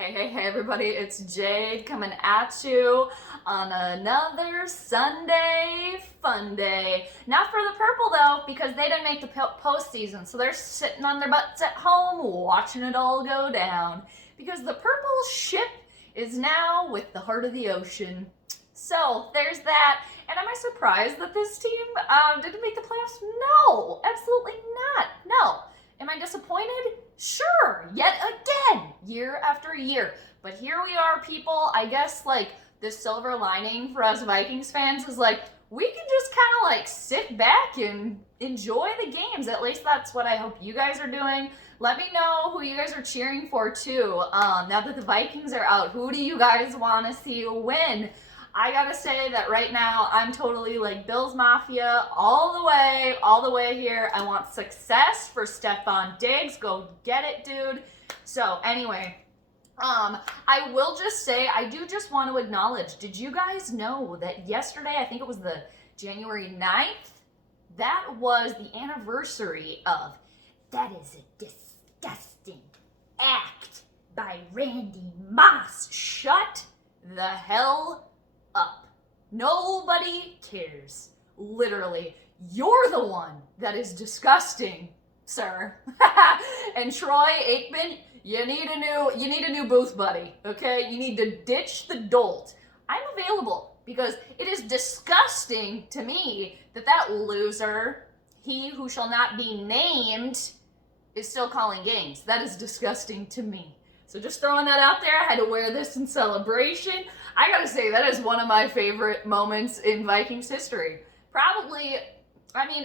Hey everybody, it's Jade coming at you on another Sunday fun day. Not for the Purple though, because they didn't make the postseason, so they're sitting on their butts at home watching it all go down. Because the Purple ship is now with the heart of the ocean. So there's that. And am I surprised that this team didn't make the playoffs? No, absolutely not. No. Am I disappointed? Sure, yet again, year after year. But here we are, people. I guess, the silver lining for us Vikings fans is, we can just kind of, sit back and enjoy the games. At least that's what I hope you guys are doing. Let me know who you guys are cheering for, too. Now that the Vikings are out, who do you guys want to see win? I gotta say that right now, I'm totally Bills Mafia all the way here. I want success for Stephon Diggs. Go get it, dude. So anyway, I will just say, I do just want to acknowledge, did you guys know that yesterday, I think it was the January 9th, that was the anniversary of That Is a Disgusting Act by Randy Moss. Shut the hell up. Nobody cares. Literally, you're the one that is disgusting, sir. And Troy Aikman, you need a new booth buddy, okay? You need to ditch the dolt. I'm available because it is disgusting to me that loser, he who shall not be named, is still calling games. That is disgusting to me. So just throwing that out there, I had to wear this in celebration. I gotta say, that is one of my favorite moments in Vikings history. Probably,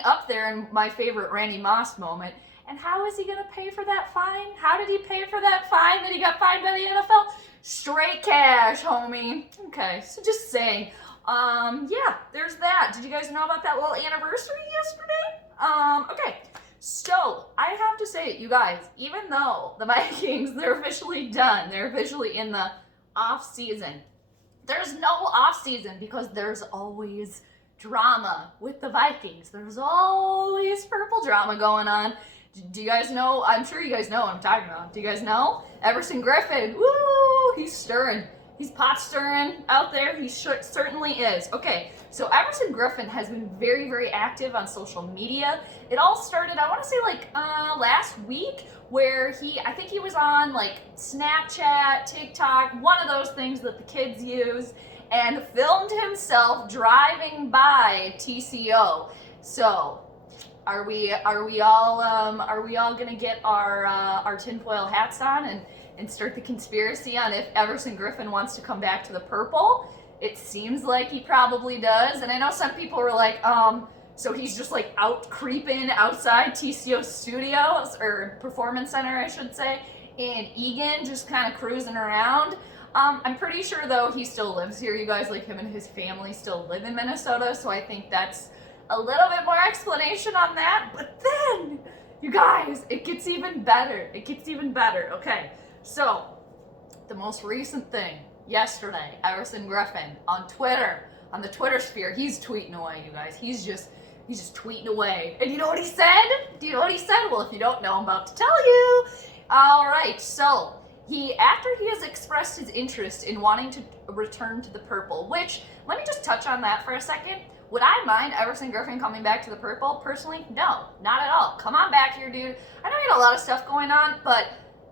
up there in my favorite Randy Moss moment. And how is he gonna pay for that fine? How did he pay for that fine that he got fined by the NFL? Straight cash, homie. Okay, so just saying. Yeah, there's that. Did you guys know about that little anniversary yesterday? Okay. So, I have to say, you guys, even though the Vikings, they're officially done, they're officially in the off season, there's no off season because there's always drama with the Vikings. There's always Purple drama going on. Do you guys know? I'm sure you guys know what I'm talking about. Do you guys know? Everson Griffin, woo, he's stirring. He's pot stirring out there. He certainly is. Okay, so Everson Griffin has been very, very active on social media. It all started, I want to say, last week, where I think he was on, Snapchat, TikTok, one of those things that the kids use, and filmed himself driving by TCO. So, are we all gonna get our tinfoil hats on and start the conspiracy on if Everson Griffin wants to come back to the Purple? It seems like he probably does. And I know some people were like, so he's just out creeping outside TCO Studios, or Performance Center, I should say, in Eagan, just kind of cruising around. I'm pretty sure though he still lives here. You guys, him and his family still live in Minnesota, so I think that's a little bit more explanation on that. But then, you guys, it gets even better. It gets even better. Okay. So, the most recent thing, yesterday, Everson Griffin on Twitter, on the Twitter sphere, he's tweeting away, you guys. He's just tweeting away. And you know what he said? Do you know what he said? Well, if you don't know, I'm about to tell you. All right, so after he has expressed his interest in wanting to return to the Purple, which, let me just touch on that for a second. Would I mind Everson Griffin coming back to the Purple? Personally, no, not at all. Come on back here, dude. I know he had a lot of stuff going on, but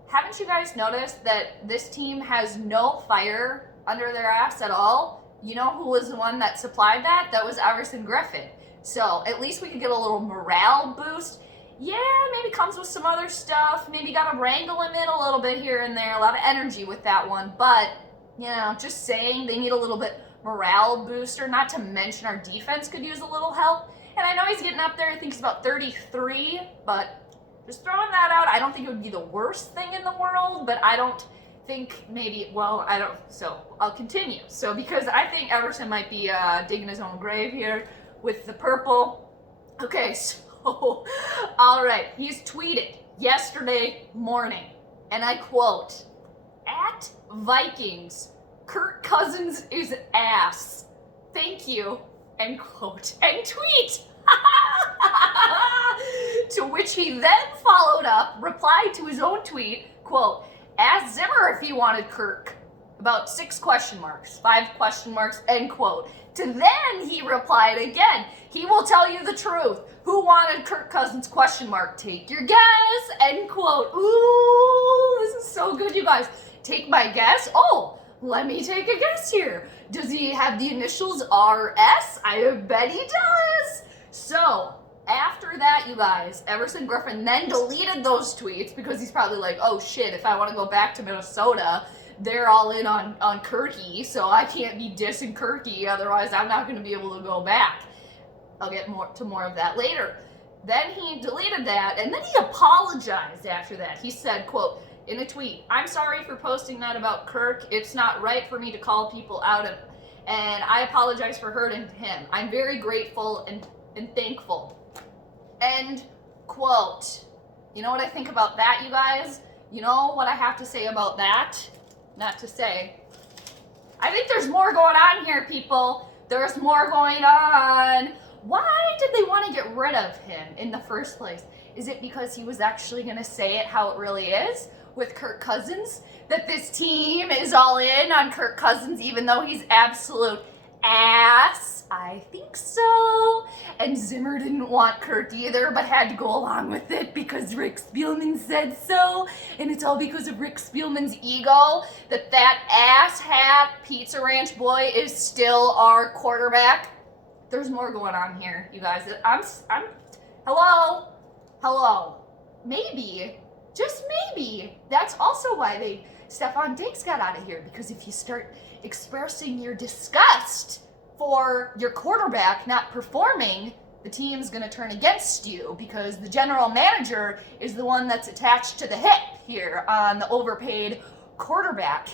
haven't you guys noticed that this team has no fire under their ass at all? You know who was the one that supplied that? That was Everson Griffin. So at least we could get a little morale boost. Yeah, maybe comes with some other stuff. Maybe got to wrangle him in a little bit here and there. A lot of energy with that one. But, just saying, they need a little bit morale booster. Not to mention our defense could use a little help. And I know he's getting up there. I think he's about 33, but just throwing that out. I don't think it would be the worst thing in the world, but I don't think so I'll continue. So because I think Everson might be digging his own grave here with the Purple. Okay, so, all right, he's tweeted yesterday morning, and I quote, "At Vikings, Kirk Cousins is ass. Thank you," end quote, and tweet. To which he then followed up, replied to his own tweet, quote, Ask Zimmer if he wanted Kirk. About 6 question marks, 5 question marks, end quote. To then he replied again, he will tell you the truth. Who wanted Kirk Cousins, question mark. Take your guess, end quote. Ooh, this is so good, you guys. Take my guess? Oh, let me take a guess here. Does he have the initials RS? I bet he does. So, after that, you guys, Everson Griffin then deleted those tweets because he's probably like, oh shit, if I want to go back to Minnesota, they're all in on Kirky, so I can't be dissing Kirky, otherwise I'm not going to be able to go back. I'll get more of that later. Then he deleted that, and then he apologized after that. He said, quote, in a tweet, I'm sorry for posting that about Kirk. It's not right for me to call people out, and I apologize for hurting him. I'm very grateful and thankful. End quote. You know what I think about that, you guys? You know what I have to say about that? Not to say. I think there's more going on here, people. There's more going on. Why did they want to get rid of him in the first place? Is it because he was actually going to say it how it really is with Kirk Cousins? That this team is all in on Kirk Cousins even though he's absolute ass? I think so. And Zimmer didn't want Kirk either, but had to go along with it because Rick Spielman said so. And it's all because of Rick Spielman's ego that ass hat Pizza Ranch boy is still our quarterback. There's more going on here, you guys. Hello. Maybe, just maybe, that's also why Stefon Diggs got out of here, because if you start expressing your disgust for your quarterback not performing, the team's going to turn against you because the general manager is the one that's attached to the hip here on the overpaid quarterback.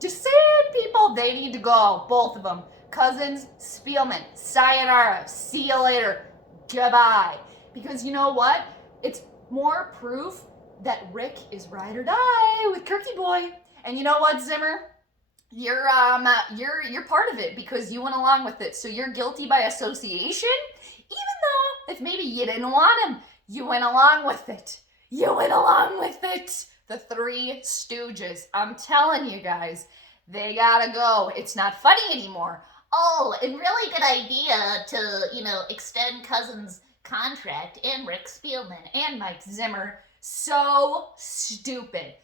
Just saying, people, they need to go, both of them. Cousins, Spielman, sayonara, see you later, goodbye. Because you know what? It's more proof that Rick is ride or die with Kirky boy. And you know what, Zimmer? You're part of it because you went along with it. So you're guilty by association, even though if maybe you didn't want him, you went along with it. The Three Stooges. I'm telling you guys, they gotta go. It's not funny anymore. Oh, and really good idea to, extend Cousins' contract and Rick Spielman and Mike Zimmer. So stupid.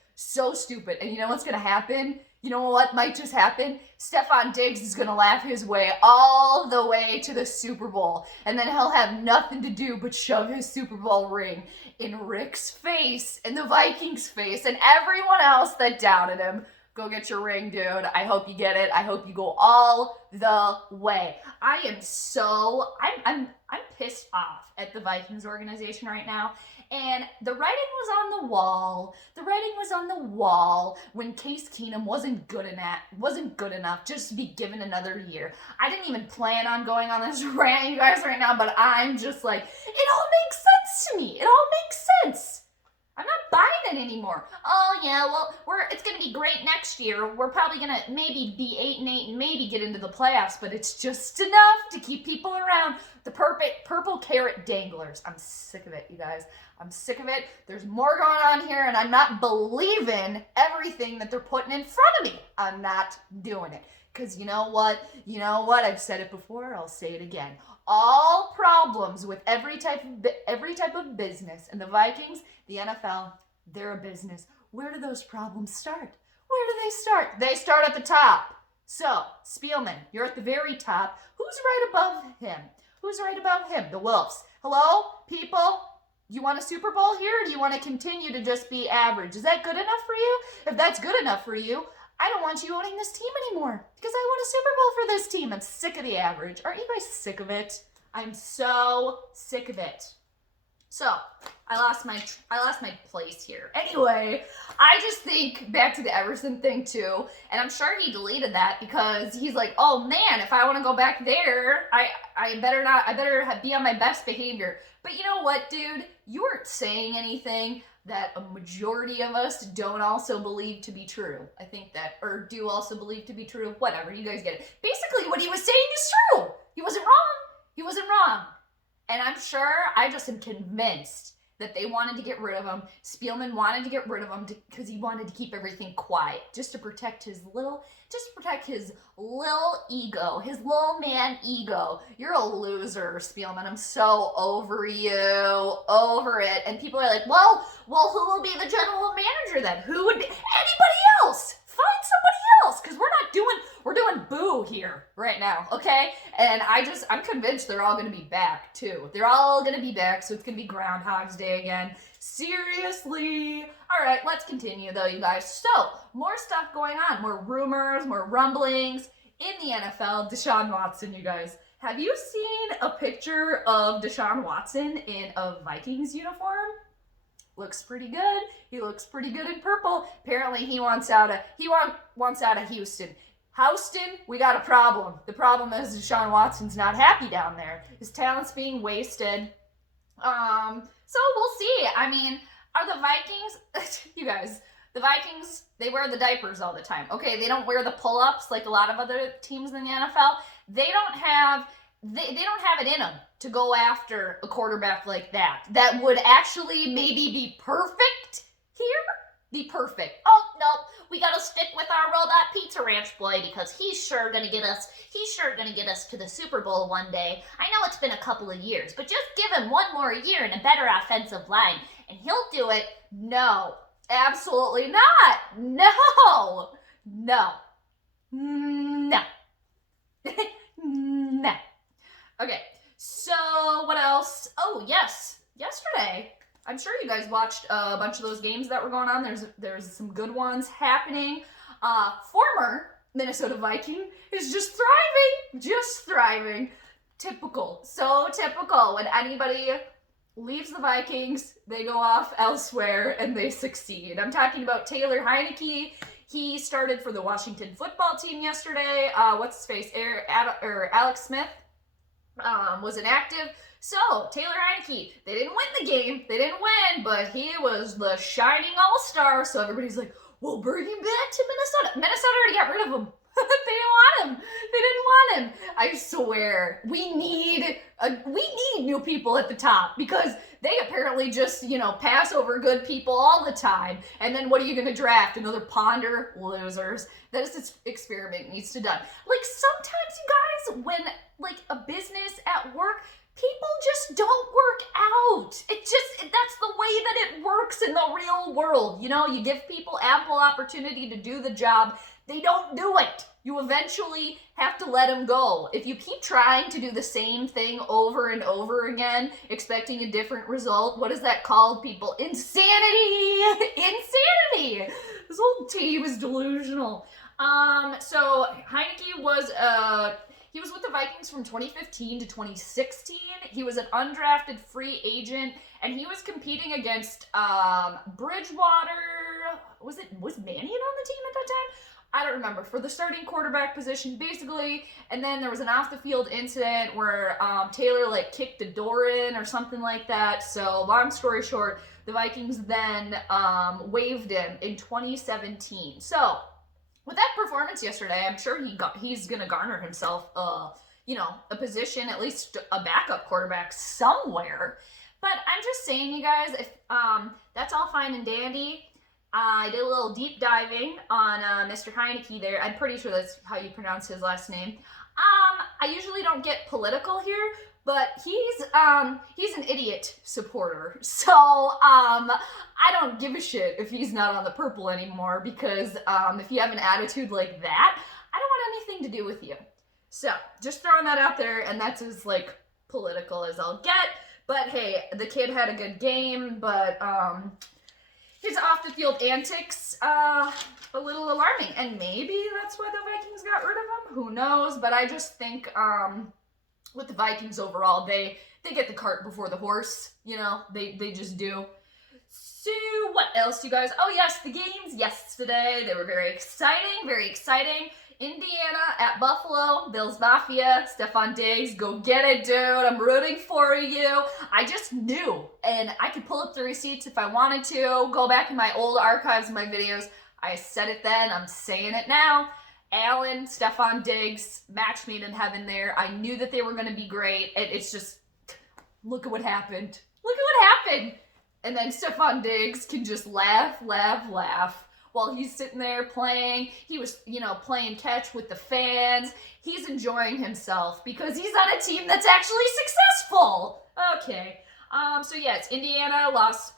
And you know what's gonna happen? You know what might just happen? Stefon Diggs is going to laugh his way all the way to the Super Bowl. And then he'll have nothing to do but shove his Super Bowl ring in Rick's face, and the Vikings' face, and everyone else that doubted him. Go get your ring, dude. I hope you get it. I hope you go all the way. I'm pissed off at the Vikings organization right now. And the writing was on the wall. When Case Keenum wasn't good enough just to be given another year. I didn't even plan on going on this rant, you guys, right now, but I'm just like, it all makes sense to me. I'm not buying it anymore. Oh yeah, well, it's gonna be great next year. We're probably gonna maybe be 8-8 and maybe get into the playoffs, but it's just enough to keep people around. The purple carrot danglers. I'm sick of it, you guys. I'm sick of it. There's more going on here, and I'm not believing everything that they're putting in front of me. I'm not doing it. Because you know what? I've said it before. I'll say it again. All problems with every type of business, and the Vikings, the NFL, they're a business. Where do those problems start? They start at the top. So, Spielman, you're at the very top. Who's right above him? The Wolves. Hello, people? You want a Super Bowl here, or do you want to continue to just be average? Is that good enough for you? If that's good enough for you, I don't want you owning this team anymore because I want a Super Bowl for this team. I'm sick of the average. Aren't you guys sick of it? I'm so sick of it. So, I lost my place here. Anyway, I just think back to the Everson thing too, and I'm sure he deleted that because he's like, oh man, if I want to go back there, I better be on my best behavior. But you know what, dude? You weren't saying anything that a majority of us don't also believe to be true. I think that, or do also believe to be true. Whatever, you guys get it. Basically, what he was saying is true. He wasn't wrong. And I'm sure, I just am convinced that they wanted to get rid of him. Spielman wanted to get rid of him because he wanted to keep everything quiet, just to protect his little ego, his little man ego. You're a loser, Spielman. I'm so over you, over it. And people are like, well, who will be the general manager then? Who would be? Anybody else? Find somebody else, because we're doing boo here right now, okay? And I'm convinced they're all going to be back, too. They're all going to be back, so it's going to be Groundhog's Day again. Seriously. All right, let's continue, though, you guys. So, more stuff going on. More rumors, more rumblings in the NFL. Deshaun Watson, you guys. Have you seen a picture of Deshaun Watson in a Vikings uniform? Looks pretty good. He looks pretty good in purple. Apparently he wants out of Houston. Houston, we got a problem. The problem is Deshaun Watson's not happy down there. His talent's being wasted. So we'll see. I mean, are the Vikings, you guys, the Vikings, they wear the diapers all the time. Okay, they don't wear the pull-ups like a lot of other teams in the NFL. They don't have it in them to go after a quarterback like that. That would actually maybe be perfect here. Be perfect. Oh, no, we got to stick with our Robot Pizza Ranch boy because he's sure going to get us to the Super Bowl one day. I know it's been a couple of years, but just give him one more year and a better offensive line, and he'll do it. No, absolutely not. No. No. Okay, so what else? Oh, yes. Yesterday, I'm sure you guys watched a bunch of those games that were going on. There's some good ones happening. Former Minnesota Viking is just thriving. Typical. So typical. When anybody leaves the Vikings, they go off elsewhere and they succeed. I'm talking about Taylor Heineke. He started for the Washington football team yesterday. What's his face? Alex Smith was inactive. So, Taylor Heineke, they didn't win the game. They didn't win, but he was the shining all-star. So everybody's like, well, bring him back to Minnesota. Minnesota already got rid of him. They didn't want him. I swear. We need new people at the top because they apparently just, pass over good people all the time. And then what are you going to draft? Another ponder? Losers. This experiment needs to be done. Like, sometimes, you guys, when, a business at work, people just don't work out. That's the way that it works in the real world. You give people ample opportunity to do the job. They don't do it. You eventually have to let them go. If you keep trying to do the same thing over and over again, expecting a different result, what is that called, people? Insanity! Insanity! This whole team is delusional. So Heineke was with the Vikings from 2015 to 2016. He was an undrafted free agent, and he was competing against Bridgewater. Was Mannion on the team at that time? I don't remember, for the starting quarterback position, basically. And then there was an off-the-field incident where Taylor, kicked the door in or something like that. So, long story short, the Vikings then waived him in 2017. So, with that performance yesterday, I'm sure he's going to garner himself, a position, at least a backup quarterback somewhere. But I'm just saying, you guys, if that's all fine and dandy. I did a little deep diving on Mr. Heineke there. I'm pretty sure that's how you pronounce his last name. I usually don't get political here, but he's an idiot supporter. So I don't give a shit if he's not on the purple anymore because if you have an attitude like that, I don't want anything to do with you. So just throwing that out there, and that's as political as I'll get. But hey, the kid had a good game, but his off-the-field antics, a little alarming. And maybe that's why the Vikings got rid of him. Who knows? But I just think with the Vikings overall, they get the cart before the horse. They just do. So what else, you guys? Oh, yes, the games yesterday. They were very exciting, very exciting. Indiana at Buffalo, Bills Mafia, Stephon Diggs, go get it, dude. I'm rooting for you. I just knew, and I could pull up the receipts if I wanted to, go back in my old archives of my videos. I said it then, I'm saying it now. Allen, Stephon Diggs, match made in heaven there. I knew that they were going to be great. It's just, look at what happened. Look at what happened. And then Stephon Diggs can just laugh while he's sitting there playing. He was, playing catch with the fans. He's enjoying himself because he's on a team that's actually successful. Okay. So yeah, it's Indianapolis,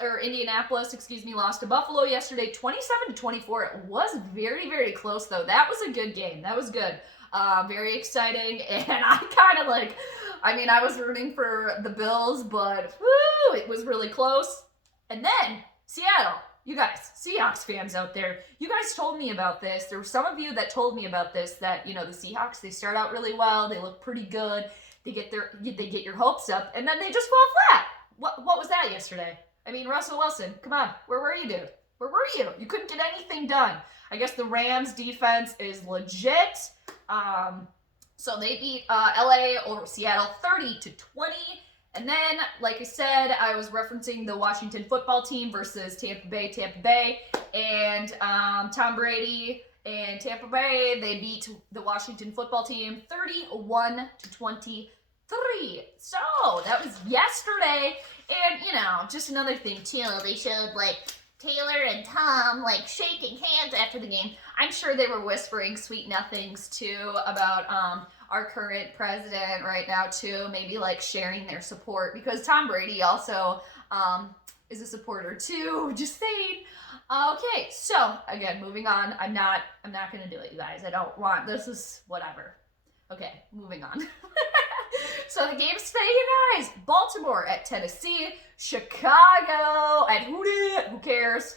lost to Buffalo yesterday, 27-24. It was very, very close though. That was a good game. That was good. Very exciting. And I was rooting for the Bills, but whoo, it was really close. And then Seattle. You guys, Seahawks fans out there, you guys told me about this. There were some of you that told me about this, that, the Seahawks, they start out really well. They look pretty good. They get your hopes up, and then they just fall flat. What was that yesterday? I mean, Russell Wilson, come on. Where were you, dude? Where were you? You couldn't get anything done. I guess the Rams defense is legit. So they beat LA over Seattle 30-20. And then, like I said, I was referencing the Washington football team versus Tampa Bay. And Tom Brady and Tampa Bay, they beat the Washington football team 31-23. So, that was yesterday. And, just another thing, too. They showed, Taylor and Tom, shaking hands after the game. I'm sure they were whispering sweet nothings, too, about our current president right now, too. Maybe, sharing their support. Because Tom Brady also is a supporter, too. Just saying. Okay, so, again, moving on. I'm not going to do it, you guys. I don't want, this is whatever. Okay, moving on. So the games today, you guys. Baltimore at Tennessee. Chicago at who cares?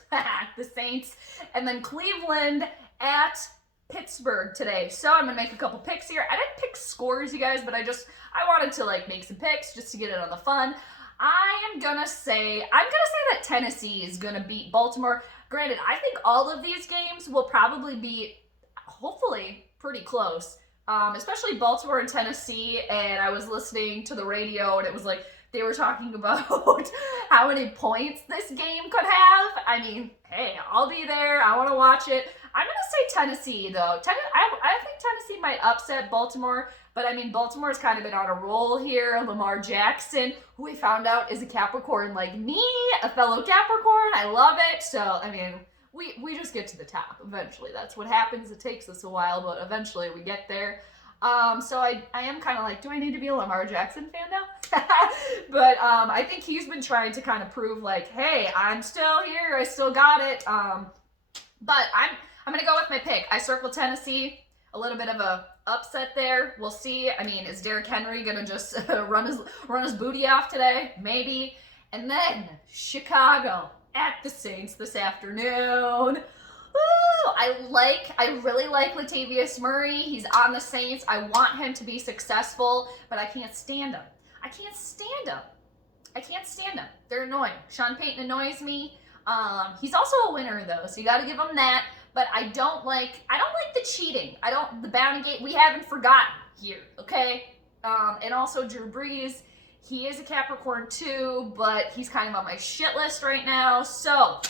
The Saints. And then Cleveland at Pittsburgh today. So I'm going to make a couple picks here. I didn't pick scores, you guys, but I wanted to make some picks just to get it on the fun. I'm going to say that Tennessee is going to beat Baltimore. Granted, I think all of these games will probably be, hopefully, pretty close. Especially Baltimore and Tennessee, and I was listening to the radio, and it was they were talking about how many points this game could have. I mean, hey, I'll be there. I want to watch it. I'm going to say Tennessee, though. I think Tennessee might upset Baltimore, but I mean, Baltimore's kind of been on a roll here. Lamar Jackson, who we found out is a Capricorn like me, a fellow Capricorn. I love it. So, I mean, we just get to the top eventually. That's what happens. It takes us a while, but eventually we get there. So I am kind of do I need to be a Lamar Jackson fan now? But I think he's been trying to kind of prove hey, I'm still here. I still got it. But I'm going to go with my pick. I circled Tennessee. A little bit of a upset there. We'll see. I mean, is Derrick Henry going to just run his booty off today? Maybe. And then Chicago at the Saints this afternoon. Woo! I really like Latavius Murray. He's on the Saints. I want him to be successful, but I can't stand him. I can't stand them. They're annoying. Sean Payton annoys me. He's also a winner though, so you got to give him that. But I don't like the cheating. The bounty gate. We haven't forgotten here, okay? And also Drew Brees. He is a Capricorn too, but he's kind of on my shit list right now. So,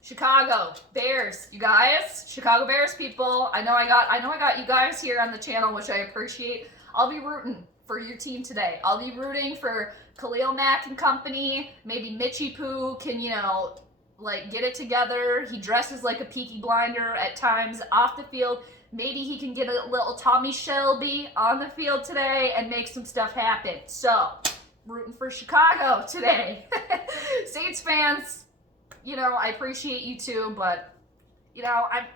Chicago Bears, you guys, Chicago Bears people. I know I got you guys here on the channel, which I appreciate. I'll be rooting for your team today. I'll be rooting for Khalil Mack and company. Maybe Mitchie Poo can, get it together. He dresses like a Peaky Blinder at times off the field. Maybe he can get a little Tommy Shelby on the field today and make some stuff happen. So, rooting for Chicago today. Saints fans, I appreciate you too, but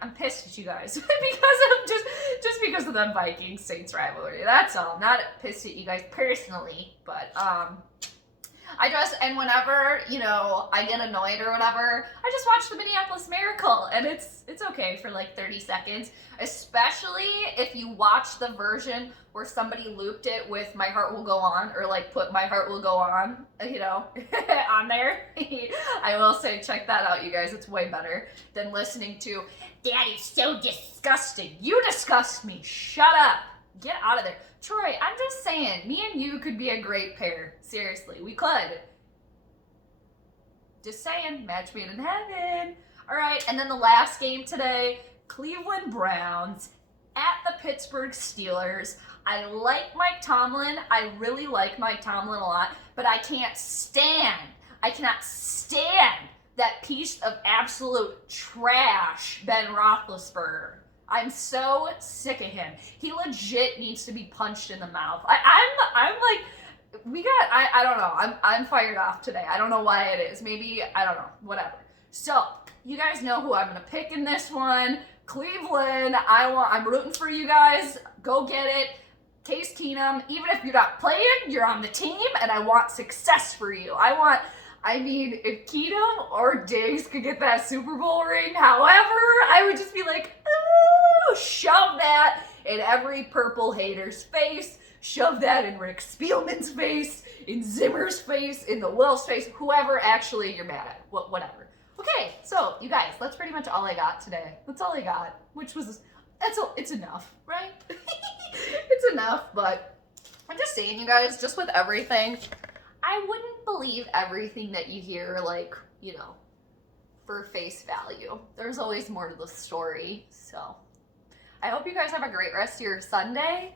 I'm pissed at you guys because of just because of the Vikings Saints rivalry. That's all. I'm not pissed at you guys personally, but and whenever, I get annoyed or whatever, I just watch the Minneapolis Miracle, and it's okay for 30 seconds, especially if you watch the version where somebody looped it with My Heart Will Go On, or put My Heart Will Go On, on there. I will say, check that out, you guys. It's way better than listening to, Daddy's so disgusting. You disgust me. Shut up. Get out of there. Troy, I'm just saying, me and you could be a great pair. Seriously, we could. Just saying, match made in heaven. All right, and then the last game today, Cleveland Browns at the Pittsburgh Steelers. I like Mike Tomlin. I really like Mike Tomlin a lot, but I can't stand I cannot stand that piece of absolute trash, Ben Roethlisberger. I'm so sick of him. He legit needs to be punched in the mouth. I'm like, I don't know. I'm fired off today. I don't know why it is. Maybe, I don't know. Whatever. So, you guys know who I'm going to pick in this one. Cleveland. I'm rooting for you guys. Go get it. Case Keenum. Even if you're not playing, you're on the team, and I want success for you. If Keenum or Diggs could get that Super Bowl ring, however, I would just be like, ooh, shove that in every purple hater's face. Shove that in Rick Spielman's face, in Zimmer's face, in the Will's face, whoever actually you're mad at. Whatever. Okay, so you guys, that's pretty much all I got today. That's all I got, which was, it's enough, right? It's enough, but I'm just saying, you guys, just with everything, I wouldn't believe everything that you hear, like, you know, for face value. There's always more to the story, so I hope you guys have a great rest of your Sunday.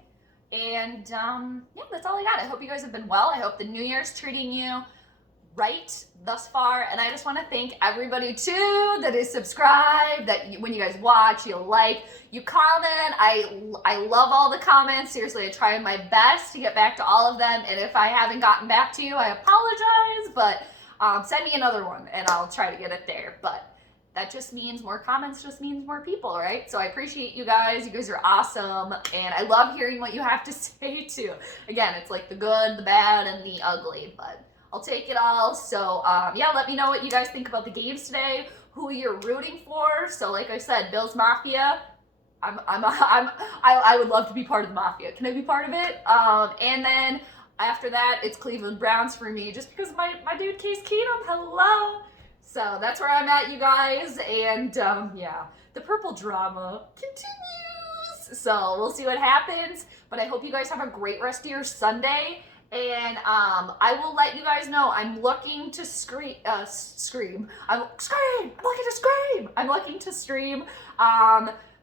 And yeah, that's all I got. I hope you guys have been well. I hope the New Year's treating you right thus far. And I just want to thank everybody too that is subscribed, when you guys watch, you like, you comment. I love all the comments. Seriously, I try my best to get back to all of them. And if I haven't gotten back to you, I apologize. But send me another one and I'll try to get it there. But that just means more comments, just means more people, right? So I appreciate you guys. You guys are awesome. And I love hearing what you have to say too. Again, it's like the good, the bad, and the ugly, but I'll take it all. So yeah, let me know what you guys think about the games today, who you're rooting for. So like I said, Bills Mafia, I would love to be part of the Mafia. Can I be part of it? And then after that, it's Cleveland Browns for me, just because my dude Case Keenum, hello. So that's where I'm at, you guys, and yeah, the purple drama continues. So we'll see what happens, but I hope you guys have a great rest of your Sunday, and I will let you guys know I'm looking to stream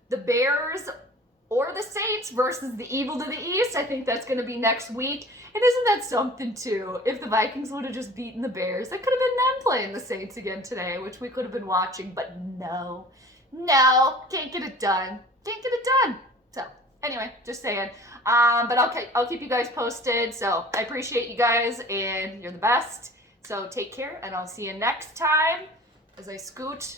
the Bears or the Saints versus the Evil to the East. I think that's going to be next week. And isn't that something too? If the Vikings would have just beaten the Bears, it could have been them playing the Saints again today, which we could have been watching, but no, can't get it done. So anyway, just saying. But I'll keep you guys posted. So I appreciate you guys, and you're the best. So take care, and I'll see you next time as I scoot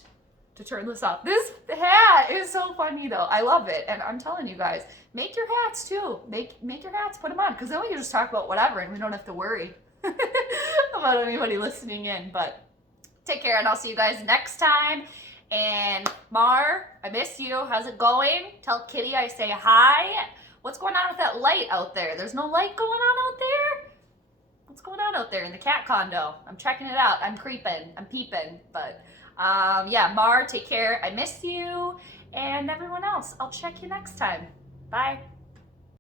to turn this off. This hat is so funny though. I love it. And I'm telling you guys, make your hats too. Make your hats, put them on, because then we can just talk about whatever and we don't have to worry about anybody listening in. But take care, and I'll see you guys next time. And Mar, I miss you. How's it going? Tell Kitty I say hi. What's going on with that light out there? There's no light going on out there? What's going on out there in the cat condo? I'm checking it out. I'm creeping. I'm peeping. But yeah, Mar, take care. I miss you. And everyone else, I'll check you next time. Bye.